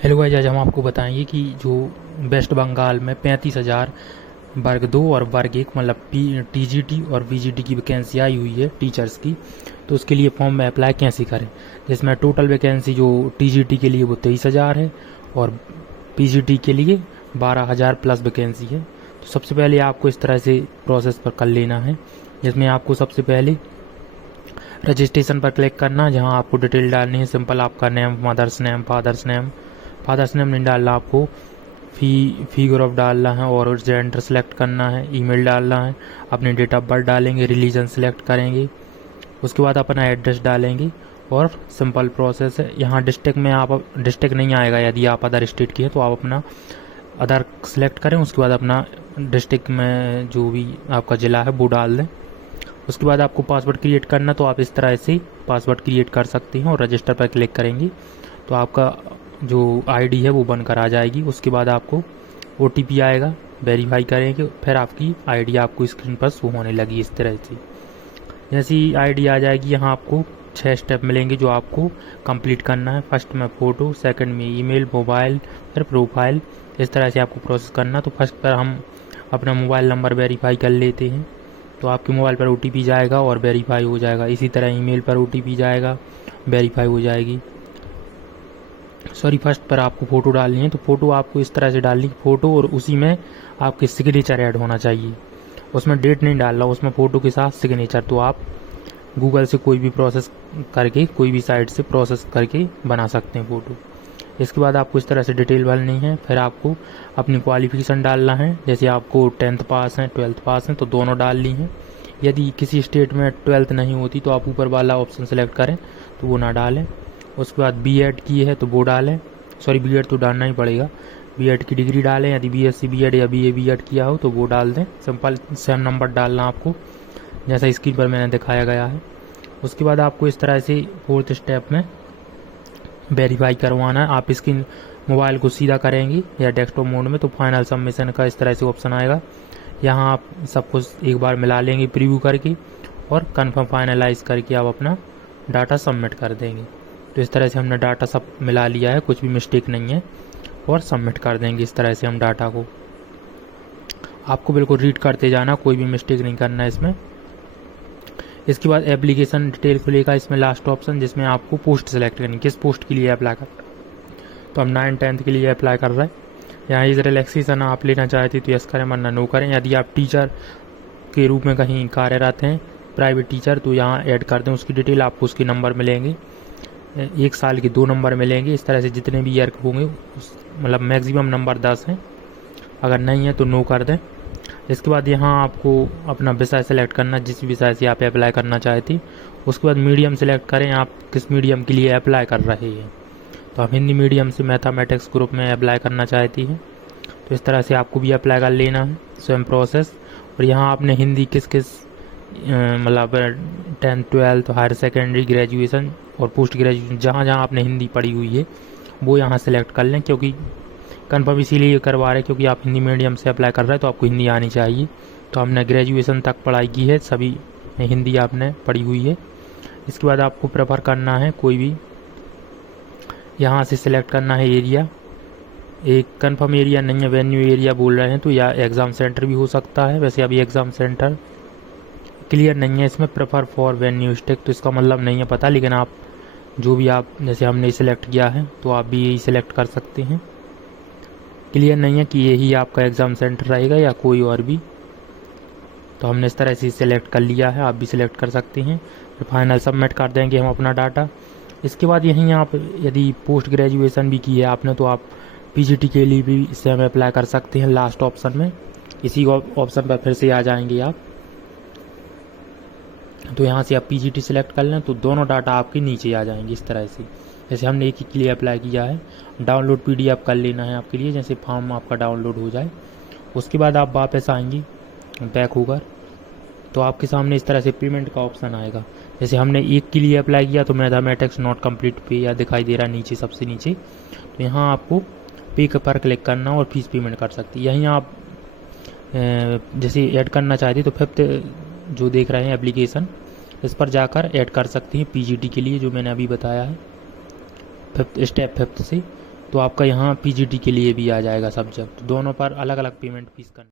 Hello guys, आज हम आपको बताएंगे कि जो वेस्ट बंगाल में 35,000 वर्ग 2 और वर्ग 1 मतलब टीजीटी और वीजीटी की वैकेंसी आई हुई है टीचर्स की। तो उसके लिए फॉर्म में अप्लाई कैसे करें, जिसमें टोटल वैकेंसी जो टीजीटी के लिए वो 23,000 है और पीजीटी के लिए 12,000 प्लस वैकेंसी है। तो सबसे पहले आपको इस तरह से प्रोसेस पर कर लेना है, जिसमें आपको सबसे पहले रजिस्ट्रेशन पर क्लिक करना, जहां आपको डिटेल डालनी है। सिंपल आपका name, mother's name, father's name नहीं डालना, आपको फिगर ऑफ डालना है और जेंडर सेलेक्ट करना है, ईमेल डालना है, अपनी डेट ऑफ बर्थ डालेंगे, रिलीजन सेलेक्ट करेंगे, उसके बाद अपना एड्रेस डालेंगे और सिंपल प्रोसेस है। यहाँ डिस्ट्रिक्ट में आप डिस्ट्रिक्ट नहीं आएगा, यदि आप अदर स्टेट की है तो आप अपना अदर सेलेक्ट करें, उसके बाद अपना डिस्ट्रिक्ट में जो भी आपका ज़िला है वो डाल दें। उसके बाद आपको पासवर्ड क्रिएट करना, तो आप इस तरह से पासवर्ड क्रिएट कर सकते हैं और रजिस्टर पर क्लिक करेंगे तो आपका जो आईडी है वो बनकर आ जाएगी। उसके बाद आपको ओटीपी आएगा, वेरीफाई करेंगे, फिर आपकी आईडी आपको स्क्रीन पर शो होने लगी इस तरह से। जैसे ही आईडी आ जाएगी, यहाँ आपको 6 स्टेप मिलेंगे जो आपको कंप्लीट करना है। फर्स्ट में फ़ोटो, सेकंड में ईमेल, मोबाइल, फिर प्रोफाइल, इस तरह से आपको प्रोसेस करना। तो फर्स्ट पर हम अपना मोबाइल नंबर वेरीफाई कर लेते हैं, तो आपके मोबाइल पर ओटीपी जाएगा और वेरीफाई हो जाएगा। इसी तरह ईमेल पर ओटीपी जाएगा, वेरीफाई हो जाएगी। फर्स्ट पर आपको फ़ोटो डालनी है, तो फ़ोटो आपको इस तरह से डालनी है, फ़ोटो और उसी में आपके सिग्नेचर ऐड होना चाहिए। उसमें डेट नहीं डालना, उसमें फ़ोटो के साथ सिग्नेचर। तो आप गूगल से कोई भी प्रोसेस करके, कोई भी साइट से प्रोसेस करके बना सकते हैं फ़ोटो। इसके बाद आपको इस तरह से डिटेल भरनी है। फिर आपको अपनी क्वालिफिकेशन डालना है, जैसे आपको 10th पास हैं, 12th पास हैं तो दोनों डाल ली हैं। यदि किसी स्टेट में 12th नहीं होती तो आप ऊपर वाला ऑप्शन सेलेक्ट करें तो वो ना डालें। उसके बाद बीएड की है तो वो डालें, बीएड तो डालना ही पड़ेगा, बीएड की डिग्री डालें। यदि बीएससी बीएड या बीए बीएड किया हो तो वो डाल दें। सिंपल सेम नंबर डालना आपको, जैसा स्क्रीन पर मैंने दिखाया गया है। उसके बाद आपको इस तरह से 4th स्टेप में वेरीफाई करवाना है। आप इसकी मोबाइल को सीधा करेंगे या डेस्कटॉप मोड में तो फाइनल सबमिशन का इस तरह से ऑप्शन आएगा। यहाँ आप सब कुछ एक बार मिला लेंगे प्रीव्यू करके और कन्फर्म फाइनलाइज करके आप अपना डाटा सबमिट कर देंगे। तो इस तरह से हमने डाटा सब मिला लिया है, कुछ भी मिस्टेक नहीं है, और सबमिट कर देंगे इस तरह से हम डाटा को। आपको बिल्कुल रीड करते जाना, कोई भी मिस्टेक नहीं करना है इसमें। इसके बाद एप्लीकेशन डिटेल खुलेगा, इसमें लास्ट ऑप्शन, जिसमें आपको पोस्ट सेलेक्ट करनी, किस पोस्ट के लिए अप्लाई कर रहे हैं। तो हम 9th-10th के लिए अप्लाई कर रहे हैं। यहाँ इस रिलैक्सेशन आप लेना चाहते तो यस करें, वरना नो करें। यदि आप टीचर के रूप में कहीं कार्यरत हैं, प्राइवेट टीचर, तो यहाँ ऐड कर दें उसकी डिटेल। आपको उसके नंबर मिलेंगे, 1 साल के 2 नंबर मिलेंगे। इस तरह से जितने भी ईयर होंगे, मतलब मैक्सिमम नंबर 10 हैं, अगर नहीं है तो नो कर दें। इसके बाद यहाँ आपको अपना विषय सेलेक्ट करना, जिस विषय से आप अप्लाई करना चाहती। उसके बाद मीडियम सेलेक्ट करें, आप किस मीडियम के लिए अप्लाई कर रहे हैं। तो आप हिंदी मीडियम से मैथमेटिक्स ग्रुप में अप्लाई करना चाहती हैं, तो इस तरह से आपको भी अप्लाई कर लेना है, सेम प्रोसेस। और यहाँ आपने हिंदी किस किस मतलब 10th 12th higher secondary graduation और पोस्ट ग्रेजुएशन जहाँ जहाँ आपने हिंदी पढ़ी हुई है वो यहाँ सेलेक्ट कर लें, क्योंकि कन्फर्म इसीलिए करवा रहे हैं क्योंकि आप हिंदी मीडियम से अप्लाई कर रहे हैं तो आपको हिंदी आनी चाहिए। तो हमने ग्रेजुएशन तक पढ़ाई की है, सभी हिंदी आपने पढ़ी हुई है। इसके बाद आपको प्रेफर करना है कोई भी, यहाँ से सिलेक्ट करना है एरिया। एक कन्फर्म एरिया नहीं है, वेन्यू एरिया बोल रहे हैं, तो या एग्ज़ाम सेंटर भी हो सकता है। वैसे अभी एग्ज़ाम सेंटर क्लियर नहीं है इसमें, प्रेफर फॉर वेन्यू स्टेक, तो इसका मतलब नहीं है पता, लेकिन आप जो भी आप जैसे हमने सिलेक्ट किया है तो आप भी यही सिलेक्ट कर सकते हैं। क्लियर नहीं है कि यही आपका एग्ज़ाम सेंटर रहेगा या कोई और भी, तो हमने इस तरह से सिलेक्ट कर लिया है, आप भी सिलेक्ट कर सकते हैं। फिर फाइनल सबमिट कर देंगे हम अपना डाटा। इसके बाद यहीं आप यदि पोस्ट ग्रेजुएशन भी की है आपने तो आप पीजीटी के लिए भी इससे हमें अप्लाई कर सकते हैं। लास्ट ऑप्शन में इसी ऑप्शन पर फिर से आ जाएंगे आप, तो यहाँ से आप पीजीटी सिलेक्ट कर लें तो दोनों डाटा आपके नीचे आ जाएंगे इस तरह से। जैसे हमने एक ही के लिए अप्लाई किया है, डाउनलोड पीडीएफ कर लेना है आपके लिए, जैसे फॉर्म आपका डाउनलोड हो जाए। उसके बाद आप वापस आएंगी बैक होकर, तो आपके सामने इस तरह से पेमेंट का ऑप्शन आएगा। जैसे हमने एक के लिए अप्लाई किया तो मैथमेटिक्स नॉट कंप्लीट पे या दिखाई दे रहा है नीचे, सबसे नीचे। तो यहाँ आपको पे पर क्लिक करना और फीस पेमेंट कर सकती है। यहीं आप जैसे ऐड करना चाहती तो 5th जो देख रहे हैं एप्लीकेशन, इस पर जाकर ऐड कर सकती हैं पीजीटी के लिए, जो मैंने अभी बताया है 5th से। तो आपका यहाँ पीजीटी के लिए भी आ जाएगा सब्जेक्ट। दोनों पर अलग अलग पेमेंट फीस करनी।